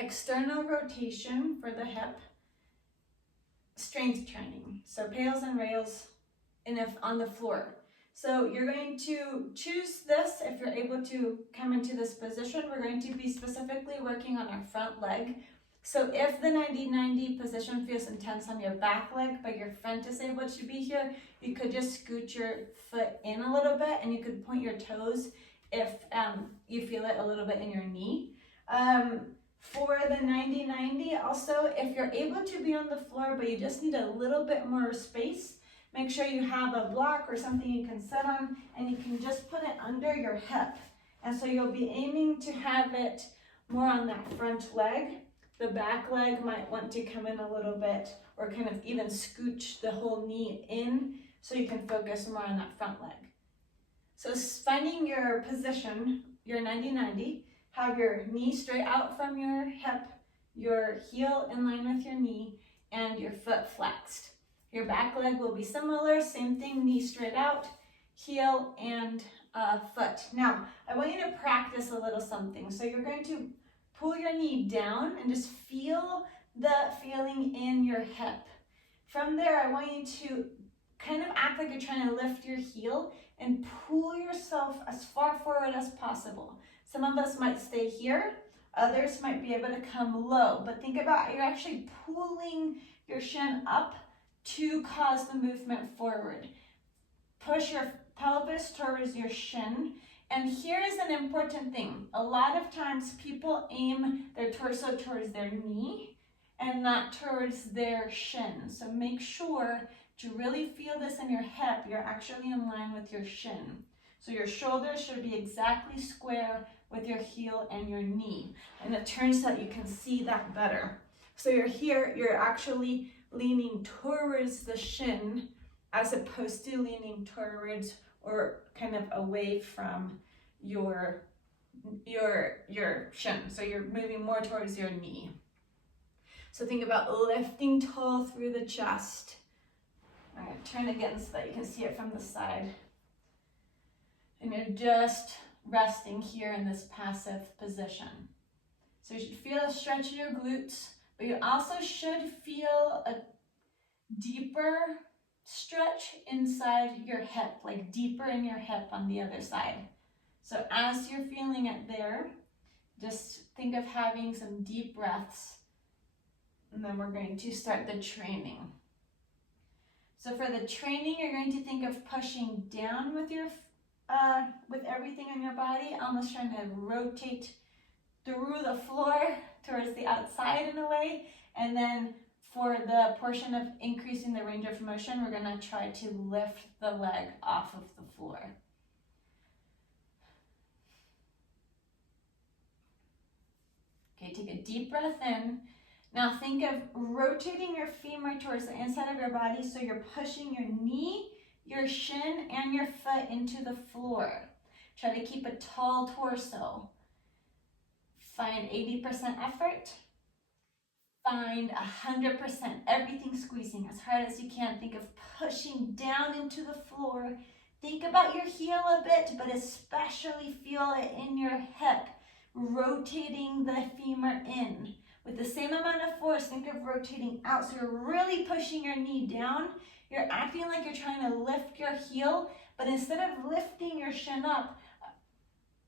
external rotation for the hip, strength training. So pails and rails on the floor. So you're going to choose this if you're able to come into this position. We're going to be specifically working on our front leg. So if the 90-90 position feels intense on your back leg, but your front is able to be here, you could just scoot your foot in a little bit and you could point your toes if you feel it a little bit in your knee. For the 90-90 also, if you're able to be on the floor, but you just need a little bit more space, make sure you have a block or something you can sit on, and you can just put it under your hip. And so you'll be aiming to have it more on that front leg. The back leg might want to come in a little bit, or kind of even scooch the whole knee in so you can focus more on that front leg. So finding your position, your 90-90, have your knee straight out from your hip, your heel in line with your knee, and your foot flexed. Your back leg will be similar, same thing, knee straight out, heel and foot. Now, I want you to practice a little something. So you're going to pull your knee down and just feel the feeling in your hip. From there, I want you to kind of act like you're trying to lift your heel and pull yourself as far forward as possible. Some of us might stay here, others might be able to come low, but think about you're actually pulling your shin up to cause the movement forward. Push your pelvis towards your shin. And here is an important thing. A lot of times people aim their torso towards their knee and not towards their shin. So make sure to really feel this in your hip. You're actually in line with your shin. So your shoulders should be exactly square with your heel and your knee. And it turns out you can see that better. So you're here, you're actually leaning towards the shin as opposed to leaning towards or kind of away from your shin. So you're moving more towards your knee. So think about lifting tall through the chest. All right, turn again so that you can see it from the side. And you're just resting here in this passive position. So you should feel a stretch in your glutes, but you also should feel a deeper stretch inside your hip, like deeper in your hip on the other side. So as you're feeling it there, just think of having some deep breaths, and then we're going to start the training. So for the training, you're going to think of pushing down with your with everything in your body, almost trying to rotate through the floor towards the outside in a way. And then for the portion of increasing the range of motion, we're going to try to lift the leg off of the floor. Okay, take a deep breath in. Now think of rotating your femur towards the inside of your body, so you're pushing your knee, your shin, and your foot into the floor. Try to keep a tall torso. Find 80% effort. Find 100%, everything squeezing as hard as you can. Think of pushing down into the floor. Think about your heel a bit, but especially feel it in your hip, rotating the femur in. With the same amount of force, think of rotating out. So you're really pushing your knee down. You're acting like you're trying to lift your heel, but instead of lifting your shin up,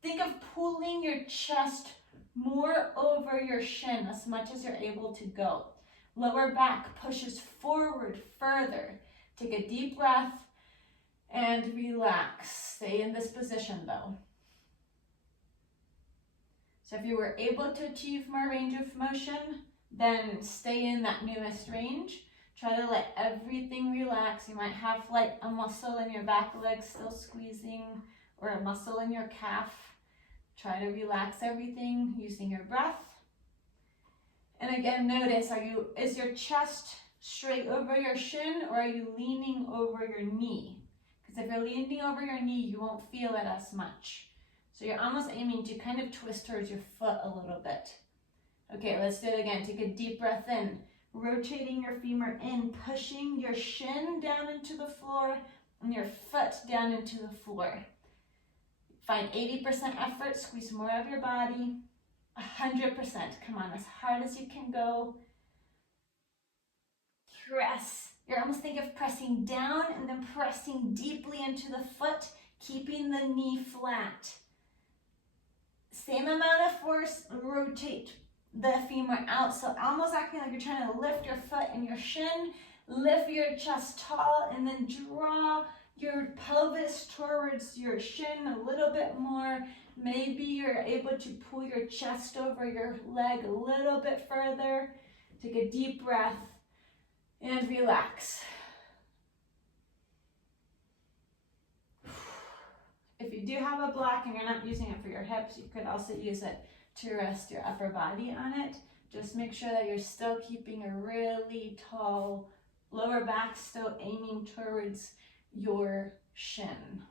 think of pulling your chest more over your shin as much as you're able to go. Lower back pushes forward further. Take a deep breath and relax. Stay in this position though. So if you were able to achieve more range of motion, then stay in that newest range. Try to let everything relax. You might have like a muscle in your back leg still squeezing, or a muscle in your calf. Try to relax everything using your breath. And again, notice, is your chest straight over your shin, or are you leaning over your knee? Because if you're leaning over your knee, you won't feel it as much. So you're almost aiming to kind of twist towards your foot a little bit. Okay, let's do it again. Take a deep breath in, rotating your femur in, pushing your shin down into the floor and your foot down into the floor. Find 80% effort, squeeze more of your body. 100%. Come on, as hard as you can go. Press. You're almost think of pressing down and then pressing deeply into the foot, keeping the knee flat. Same amount of force, rotate the femur out. So almost acting like you're trying to lift your foot and your shin, lift your chest tall, and then draw your pelvis towards your shin a little bit more. Maybe you're able to pull your chest over your leg a little bit further. Take a deep breath and relax. If you do have a block and you're not using it for your hips, you could also use it to rest your upper body on it. Just make sure that you're still keeping a really tall lower back, still aiming towards your shin.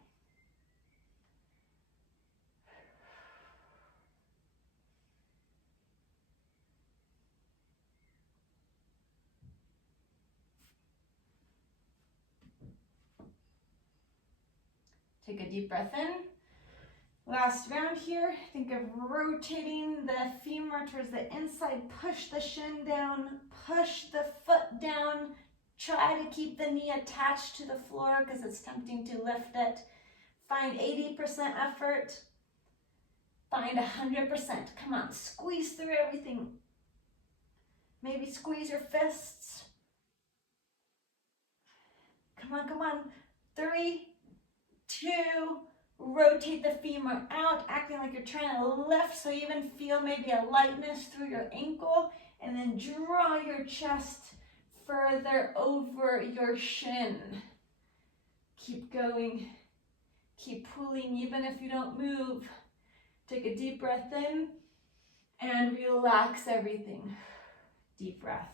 Take a deep breath in. Last round here, think of rotating the femur towards the inside, push the shin down, push the foot down, try to keep the knee attached to the floor because it's tempting to lift it. Find 80% effort, find 100%. Come on, squeeze through everything. Maybe squeeze your fists. Come on, come on. 3, 2, rotate the femur out, acting like you're trying to lift, so you even feel maybe a lightness through your ankle, and then draw your chest further over your shin. Keep going, keep pulling even if you don't move. Take a deep breath in and relax everything. Deep breath.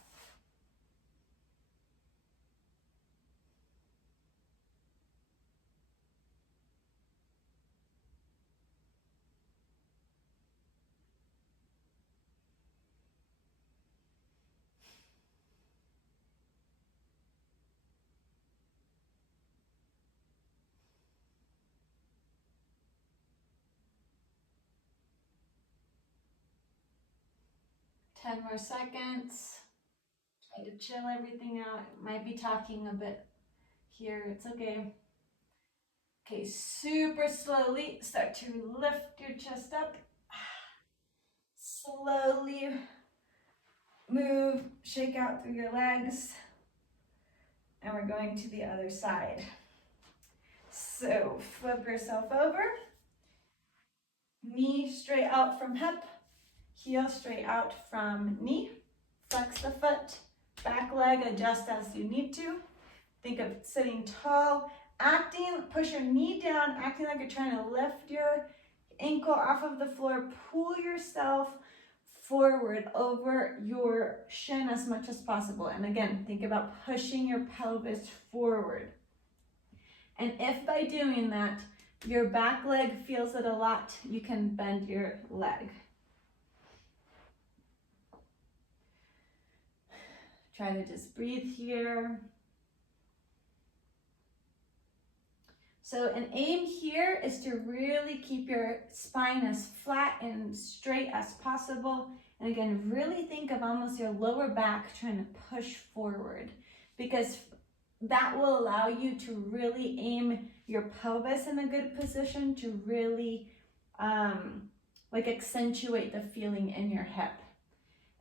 Ten more seconds. Try to chill everything out. Might be talking a bit here, it's okay. Okay, super slowly start to lift your chest up. Slowly move, shake out through your legs. And we're going to the other side. So flip yourself over. Knee straight out from hip. Heel straight out from knee. Flex the foot. Back leg adjust as you need to. Think of sitting tall. Push your knee down, acting like you're trying to lift your ankle off of the floor. Pull yourself forward over your shin as much as possible. And again, think about pushing your pelvis forward. And if by doing that, your back leg feels it a lot, you can bend your leg. Try to just breathe here. So an aim here is to really keep your spine as flat and straight as possible. And again, really think of almost your lower back trying to push forward, because that will allow you to really aim your pelvis in a good position to really accentuate the feeling in your hip.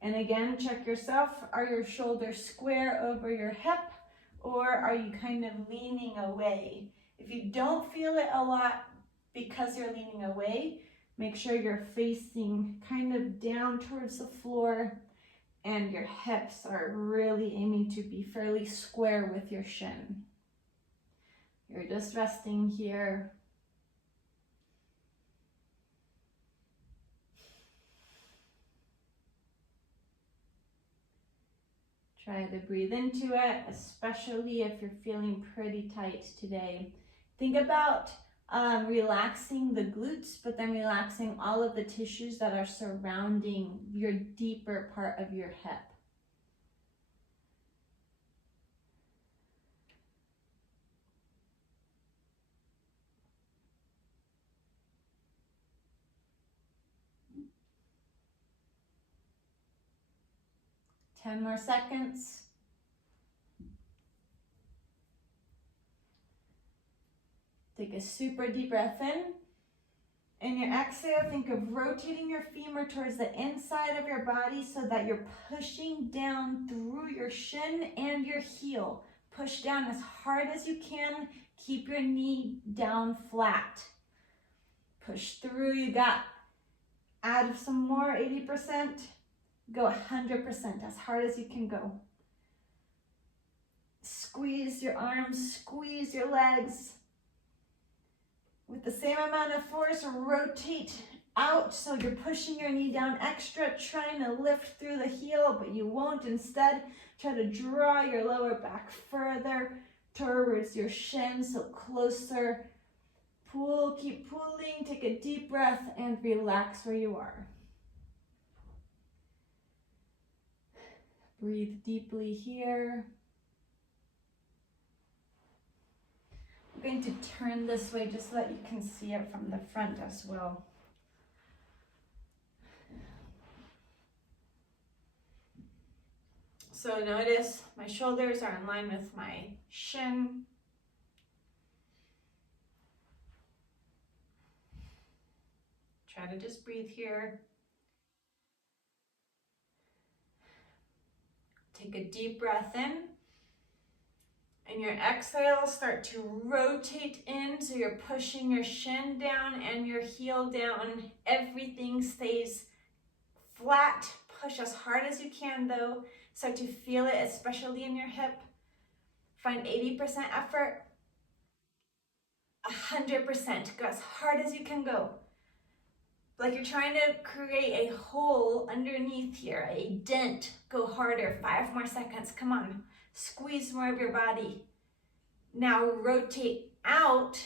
And again, check yourself. Are your shoulders square over your hip, or are you kind of leaning away? If you don't feel it a lot because you're leaning away, make sure you're facing kind of down towards the floor and your hips are really aiming to be fairly square with your shin. You're just resting here. Try to breathe into it, especially if you're feeling pretty tight today. Think about relaxing the glutes, but then relaxing all of the tissues that are surrounding your deeper part of your hip. 10 more seconds. Take a super deep breath in. In your exhale, think of rotating your femur towards the inside of your body so that you're pushing down through your shin and your heel. Push down as hard as you can. Keep your knee down flat. Push through, you got. Add some more, 80%. Go 100%, as hard as you can go. Squeeze your arms, squeeze your legs. With the same amount of force, rotate out so you're pushing your knee down extra, trying to lift through the heel, but you won't. Instead, try to draw your lower back further towards your shin, so closer. Pull, keep pulling, take a deep breath and relax where you are. Breathe deeply here. I'm going to turn this way just so that you can see it from the front as well. So notice my shoulders are in line with my shin. Try to just breathe here. Take a deep breath in. And your exhale, start to rotate in, so you're pushing your shin down and your heel down. Everything stays flat. Push as hard as you can though. Start to feel it, especially in your hip. Find 80% effort. 100%. Go as hard as you can go. Like you're trying to create a hole underneath here, a dent. Go harder. 5 more seconds. Come on. Squeeze more of your body. Now rotate out,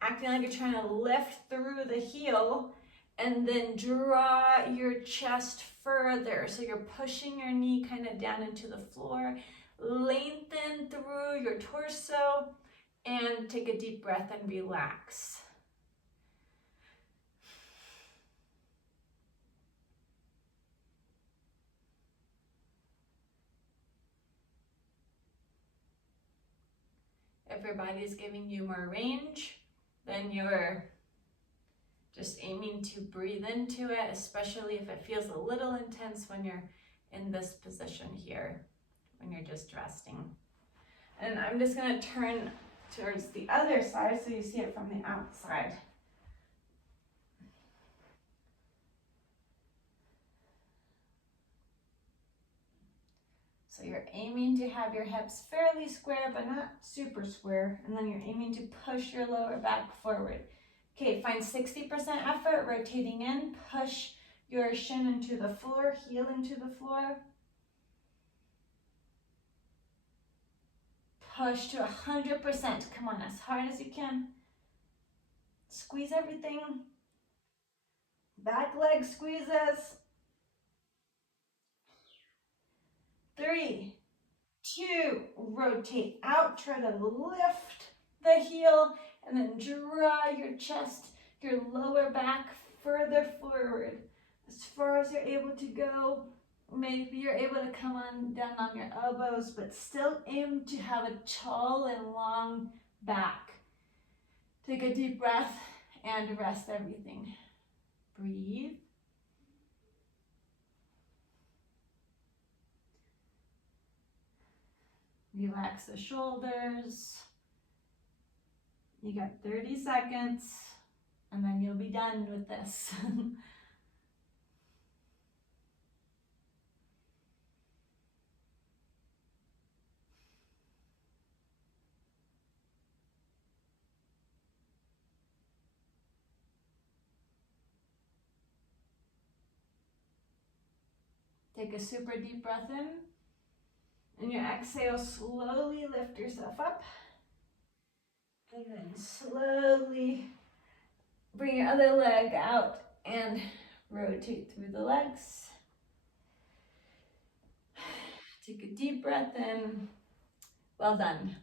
acting like you're trying to lift through the heel, and then draw your chest further. So you're pushing your knee kind of down into the floor. Lengthen through your torso and take a deep breath and relax. If your body is giving you more range, then you're just aiming to breathe into it, especially if it feels a little intense when you're in this position here, when you're just resting. And I'm just gonna turn towards the other side so you see it from the outside. So you're aiming to have your hips fairly square, but not super square. And then you're aiming to push your lower back forward. Okay, find 60% effort, rotating in. Push your shin into the floor, heel into the floor. Push to 100%. Come on, as hard as you can. Squeeze everything. Back leg squeezes. 3, 2, rotate out, try to lift the heel, and then draw your chest, your lower back further forward, as far as you're able to go. Maybe you're able to come on down on your elbows, but still aim to have a tall and long back. Take a deep breath and rest everything. Breathe. Relax the shoulders. You got 30 seconds, and then you'll be done with this. Take a super deep breath in. And your exhale, slowly lift yourself up. And then slowly bring your other leg out and rotate through the legs. Take a deep breath in. Well done.